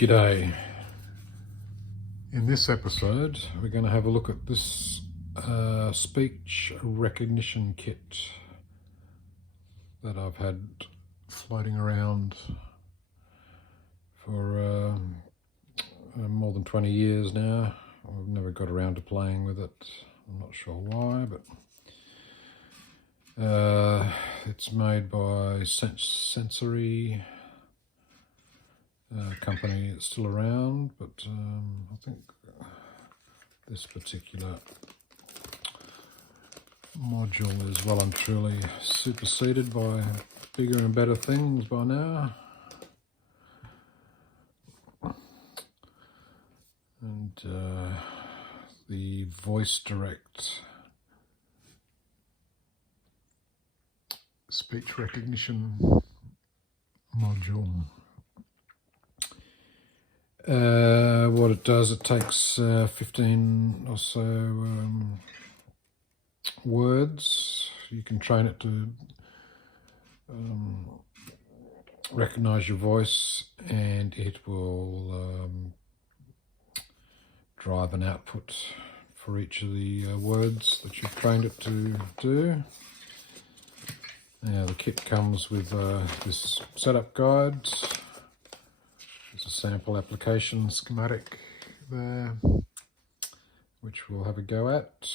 G'day. In this episode we're going to have a look at this speech recognition kit that I've had floating around for more than 20 years now. I've never got around to playing with it. I'm not sure why, but it's made by Sensory company. It's still around, but I think this particular module is well and truly superseded by bigger and better things by now. And the VoiceDirect Speech Recognition module. What it does, it takes 15 or so words. You can train it to recognize your voice, and it will drive an output for each of the words that you've trained it to do. Now the kit comes with this setup guide. There's a sample application schematic there, which we'll have a go at.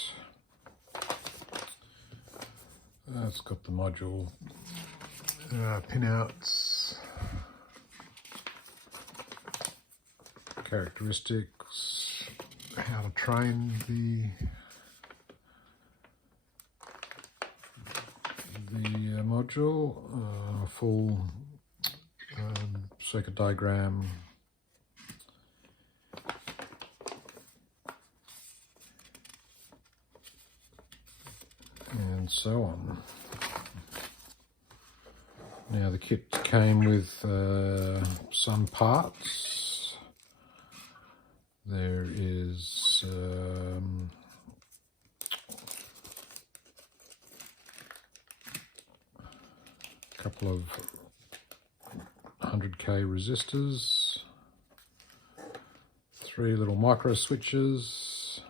It's got the module pinouts, characteristics, how to train the module, full circuit diagram, and so on. Now the kit came with some parts. There is a couple of 100k resistors, 3 little micro switches,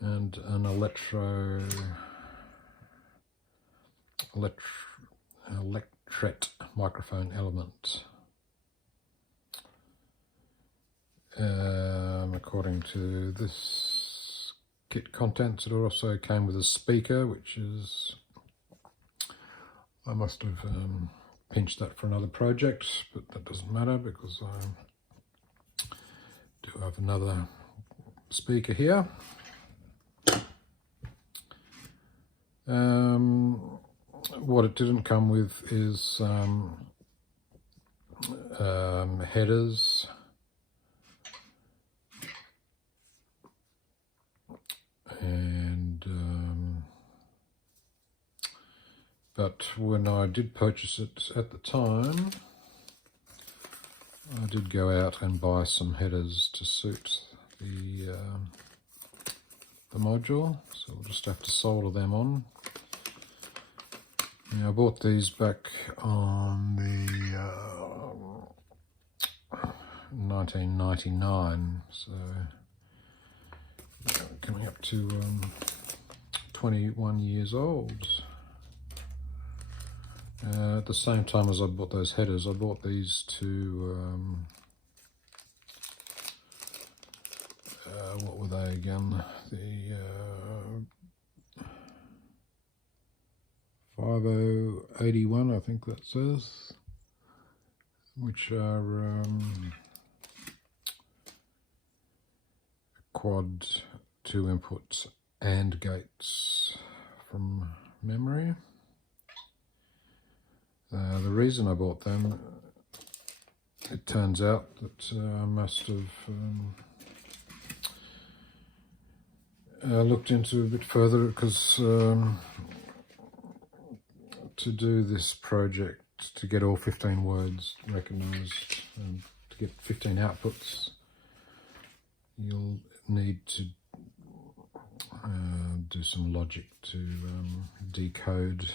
and an electret microphone element. According to this kit contents, it also came with a speaker, which is, I must have pinched that for another project, but that doesn't matter because I do have another speaker here. What it didn't come with is headers, and but when I did purchase it at the time, I did go out and buy some headers to suit the module, so we'll just have to solder them on. Now, I bought these back on the 1999, so coming up to 21 years old. At the same time as I bought those headers, I bought these two, what were they again? The 5081, I think that says, which are quad 2 inputs and gates from memory. The reason I bought them, it turns out that I must have looked into a bit further, because to do this project, to get all 15 words recognised and to get 15 outputs, you'll need to do some logic to decode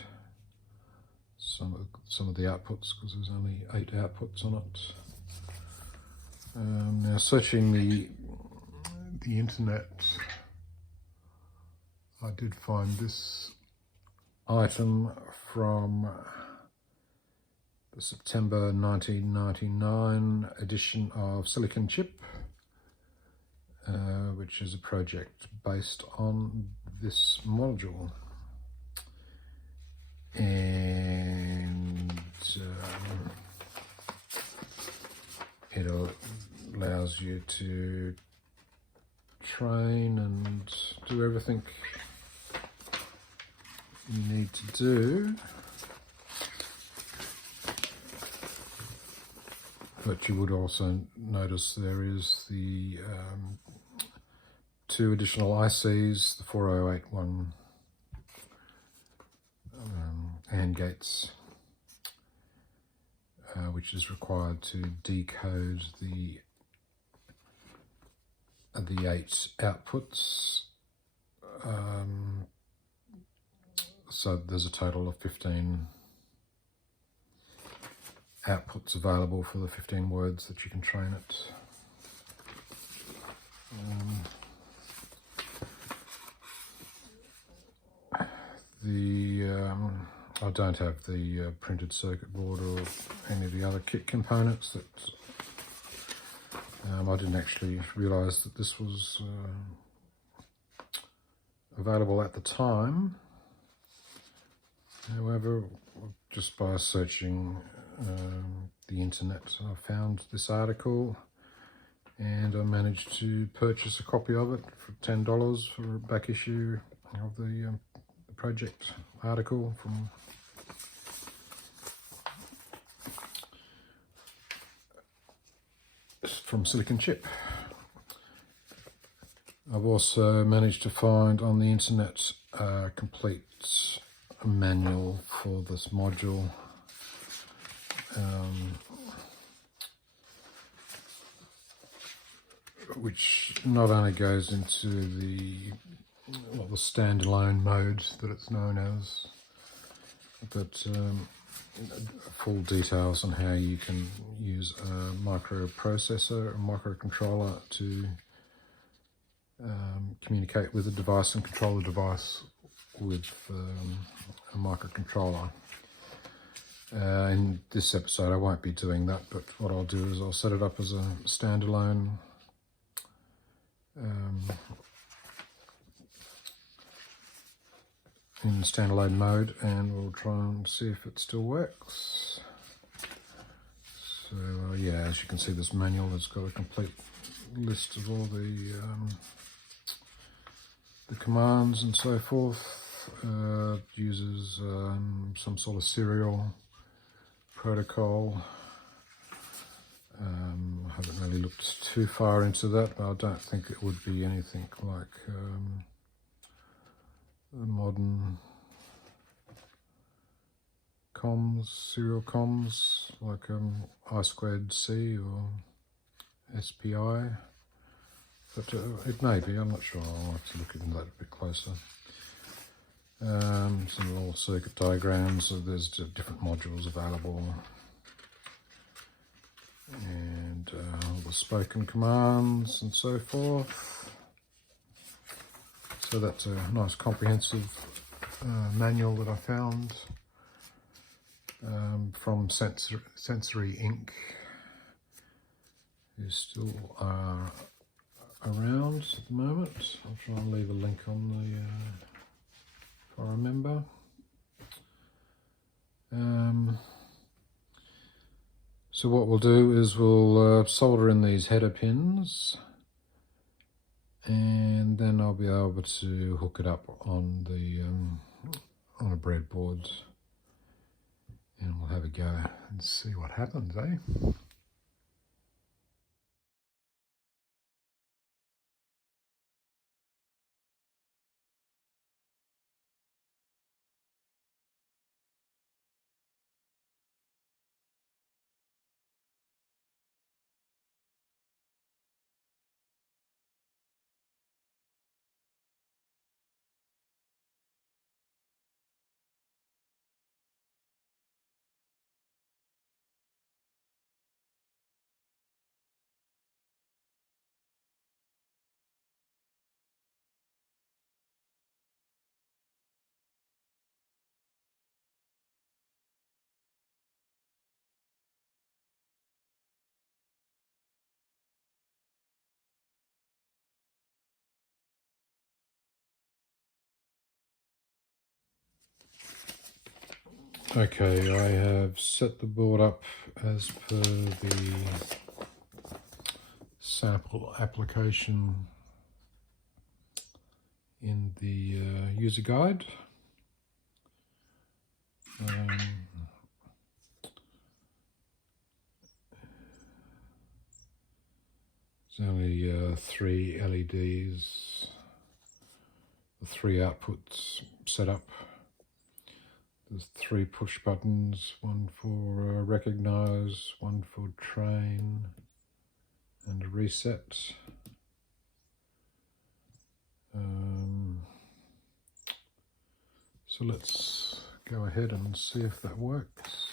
some of the outputs, because there's only 8 outputs on it. Now, searching the internet, I did find this item from the September 1999 edition of Silicon Chip, which is a project based on this module. And it allows you to train and do everything you need to do, but you would also notice there is the 2 additional ICs, the 4081 AND gates, which is required to decode the 8 outputs. So there's a total of 15 outputs available for the 15 words that you can train it. I don't have the printed circuit board or any of the other kit components. That I didn't actually realise that this was available at the time. However, just by searching the internet, I found this article, and I managed to purchase a copy of it for $10 for a back issue of the project article from Silicon Chip. I've also managed to find on the internet a complete manual for this module, which not only goes into the standalone mode that it's known as, but full details on how you can use a microprocessor, a microcontroller to communicate with a device and control the device with a microcontroller. In this episode I won't be doing that, but what I'll do is I'll set it up as a standalone in standalone mode, and we'll try and see if it still works. So yeah, as you can see, this manual has got a complete list of all the commands and so forth. It uses some sort of serial protocol. I haven't really looked too far into that, but I don't think it would be anything like the modern comms, serial comms, like I2C or SPI. But it may be, I'm not sure. I'll have to look into that a bit closer. Some little circuit diagrams, so there's different modules available, and all the spoken commands and so forth. So that's a nice comprehensive manual that I found from Sensory Inc., who still are around at the moment. I'll try and leave a link on the if I remember. So what we'll do is we'll solder in these header pins, and then I'll be able to hook it up on the on a breadboard, and we'll have a go and see what happens, eh? Okay, I have set the board up as per the sample application in the user guide. There's only 3 LEDs, the 3 outputs set up. There's 3 push buttons, one for recognize, one for train, and a reset. So let's go ahead and see if that works.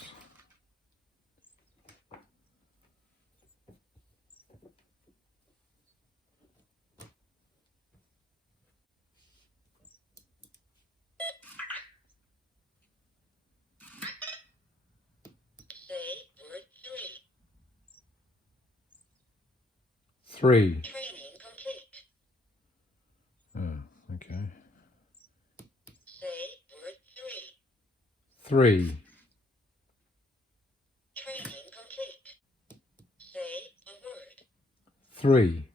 Three. Training complete. Oh, okay. Say word 3. 3. Training complete. Say a word. 3.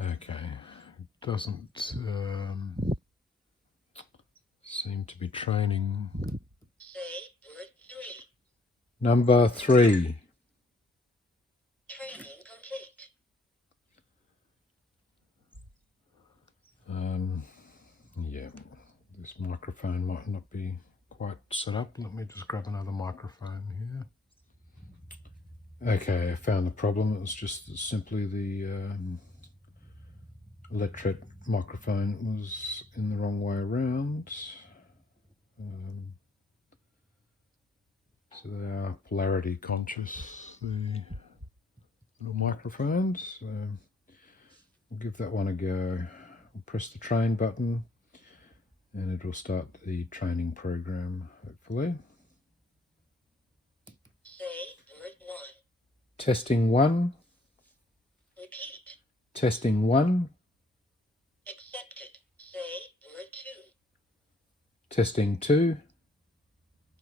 Okay. It doesn't seem to be training. Say word 3. Number 3. Training complete. Yeah, this microphone might not be quite set up. Let me just grab another microphone here. Okay, I found the problem. It was just simply the electret microphone was in the wrong way around. So they are polarity conscious, the little microphones. So we'll give that one a go. We'll press the train button and it will start the training program, hopefully. Say word 1. Testing 1. Repeat. Testing 1. Accepted. Say word 2. Testing 2.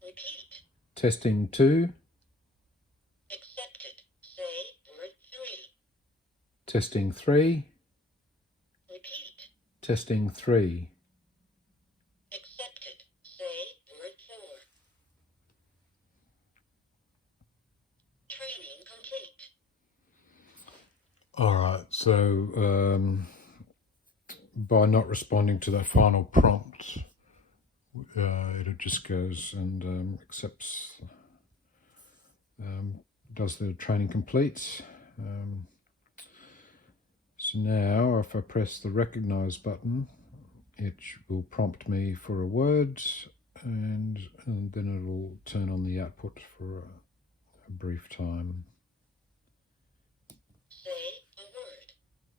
Repeat. Testing 2. Accepted. Say word 3. Testing 3. Repeat. Testing 3. Accepted. Say word 4. Training complete. Alright, so by not responding to that final prompt, it just goes and accepts, does the training complete. So now if I press the recognize button, it will prompt me for a word and then it will turn on the output for a brief time. Say a word.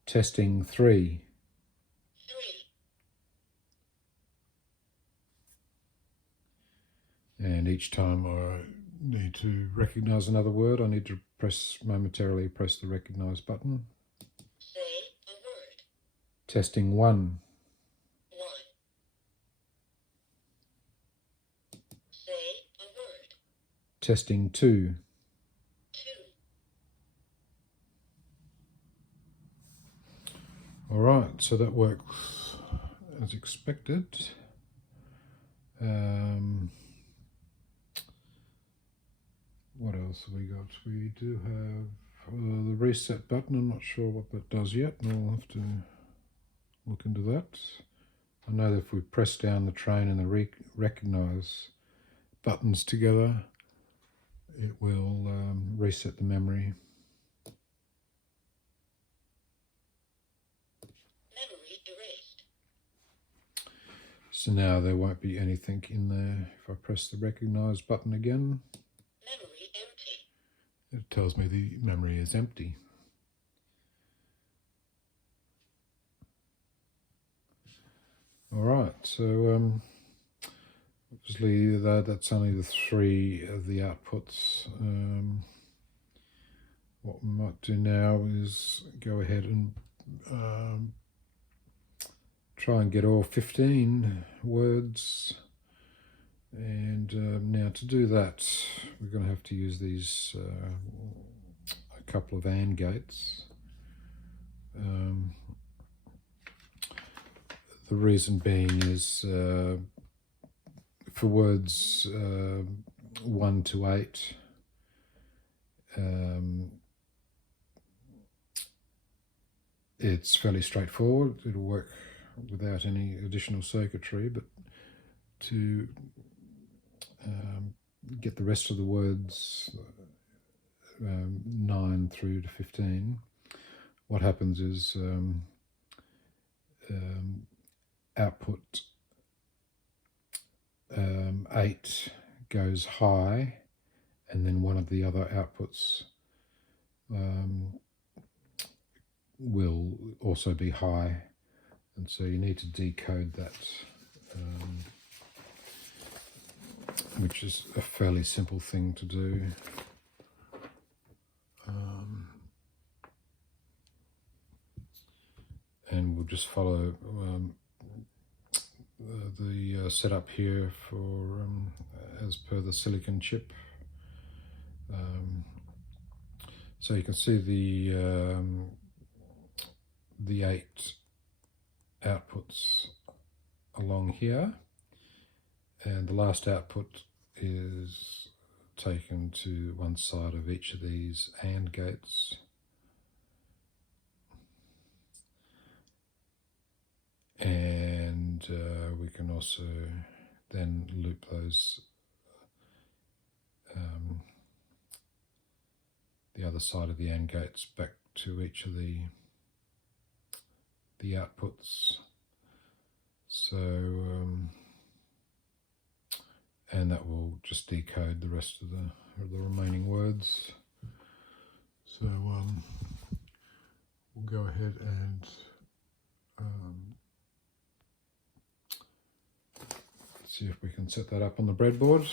Testing 3. 3. And each time I need to recognize another word, I need to momentarily press the recognize button. Say a word. Testing 1. 1. Say a word. Testing 2. 2. Alright, so that works as expected. What else have we got? We do have the reset button. I'm not sure what that does yet, and I'll have to look into that. I know that if we press down the train and the recognize buttons together, it will reset the memory. Memory erased. So now there won't be anything in there. If I press the recognize button again, Memory empty. it tells me the memory is empty. Alright, so obviously that's only the 3 of the outputs. What we might do now is go ahead and try and get all 15 words. And now to do that, we're going to have to use these a couple of AND gates. The reason being is for words 1 to 8, it's fairly straightforward. It'll work without any additional circuitry, but to get the rest of the words 9 through to 15, what happens is output 8 goes high, and then one of the other outputs will also be high, and so you need to decode that, which is a fairly simple thing to do. And we'll just follow the setup here for as per the silicon chip. So you can see the 8 outputs along here, and the last output is taken to one side of each of these AND gates. And we can also then loop those the other side of the AND gates back to each of the outputs. So and that will just decode the rest of the remaining words. So we'll go ahead and see if we can set that up on the breadboard.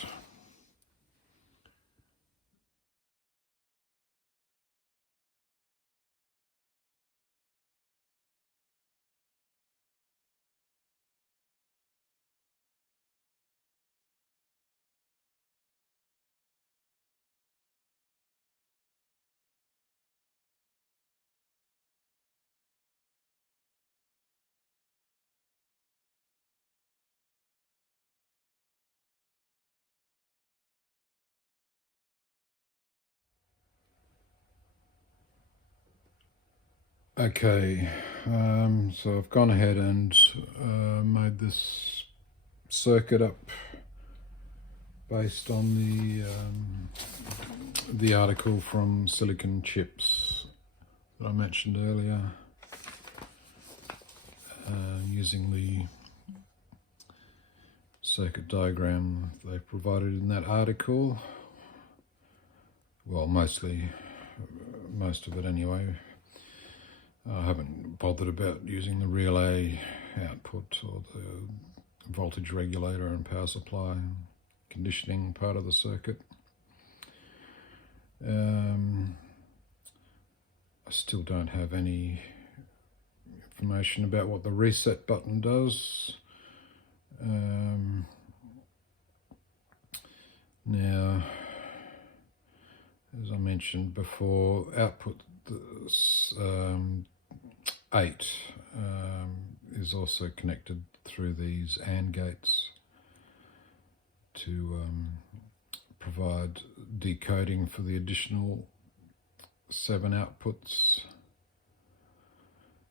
Okay, so I've gone ahead and made this circuit up based on the article from Silicon Chips that I mentioned earlier, using the circuit diagram they provided in that article. Well, most of it anyway. I haven't bothered about using the relay output or the voltage regulator and power supply conditioning part of the circuit. I still don't have any information about what the reset button does. Now, as I mentioned before, output 8 is also connected through these AND gates to provide decoding for the additional 7 outputs,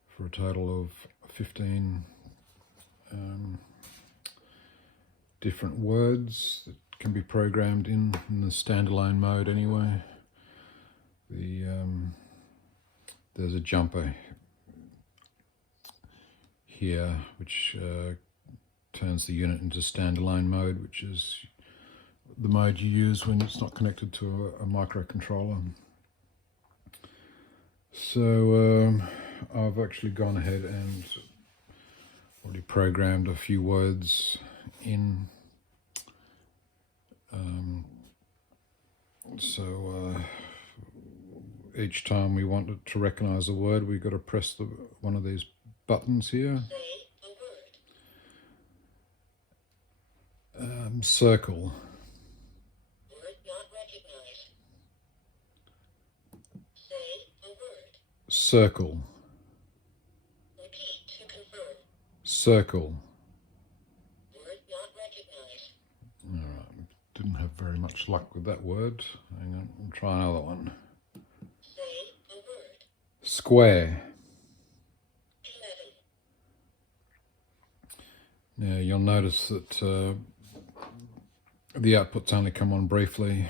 for a total of 15 different words that can be programmed in the standalone mode anyway. There's a jumper here which turns the unit into standalone mode, which is the mode you use when it's not connected to a microcontroller. So I've actually gone ahead and already programmed a few words in. Each time we want it to recognize a word, we've got to press one of these buttons here. Say a word. Circle. Word not recognized. Say a word. Circle. Repeat to confirm. Circle. Word not recognized. Alright, didn't have very much luck with that word. Hang on, we'll try another one. Say a word. Square. 11. Now you'll notice that the outputs only come on briefly,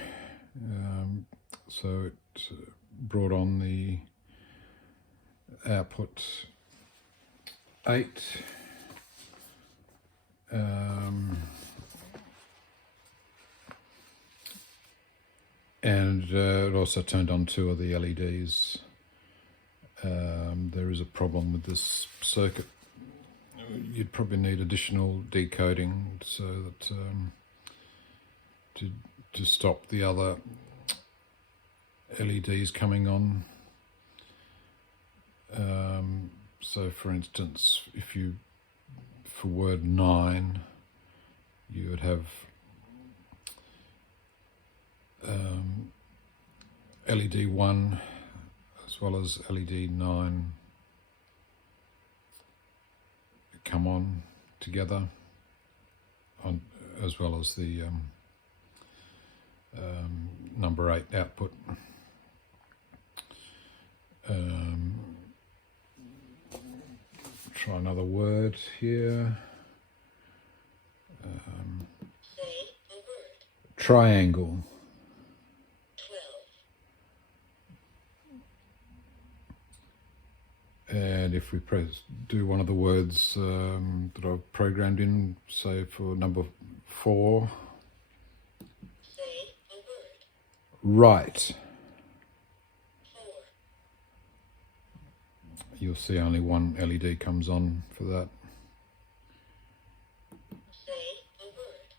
so it brought on the output 8. And it also turned on 2 of the LEDs. There is a problem with this circuit. You'd probably need additional decoding so that to stop the other LEDs coming on. So for instance, if you, for word 9, you would have LED 1 as well as LED 9 come on together, as well as the number 8 output. Try another word here. Say a word. Triangle. 12. And if we do one of the words that I've programmed in, say for number 4. Say a word. Right. 4. You'll see only one LED comes on for that. Say a word.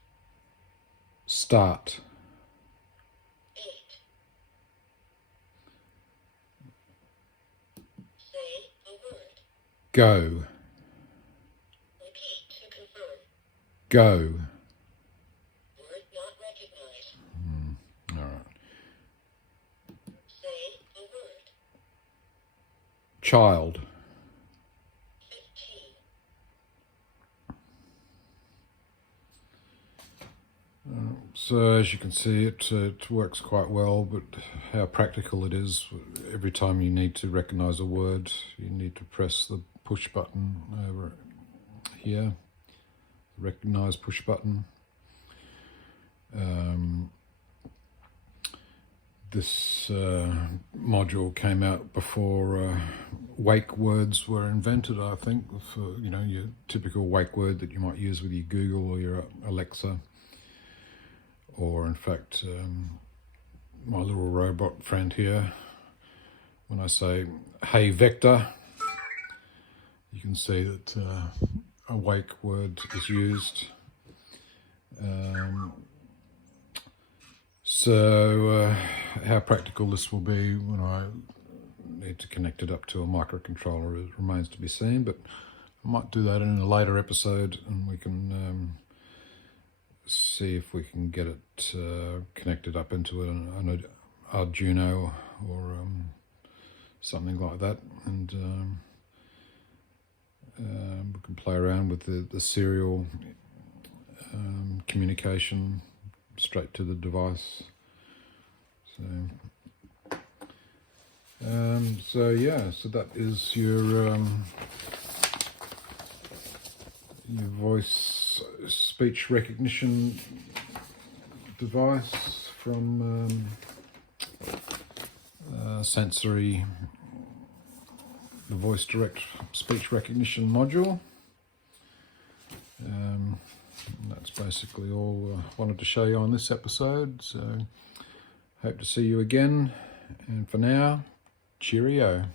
Start. 8. Say a word. Go. Repeat to confirm. Go. Word not recognized. All right. Say a word. Child. 15. So as you can see, it works quite well, but how practical it is, every time you need to recognize a word, you need to press the push button over here, recognize push button. This module came out before wake words were invented, I think, for your typical wake word that you might use with your Google or your Alexa. Or in fact, my little robot friend here, when I say, hey Vector, you can see that a wake word is used. So how practical this will be when I need to connect it up to a microcontroller, it remains to be seen, but I might do that in a later episode, and we can see if we can get it connected up into an Arduino or something like that, and we can play around with the serial communication straight to the device. So yeah, so that is your voice speech recognition device from Sensory, the VoiceDirect Speech Recognition module. That's basically all I wanted to show you on this episode, so hope to see you again, and for now, cheerio.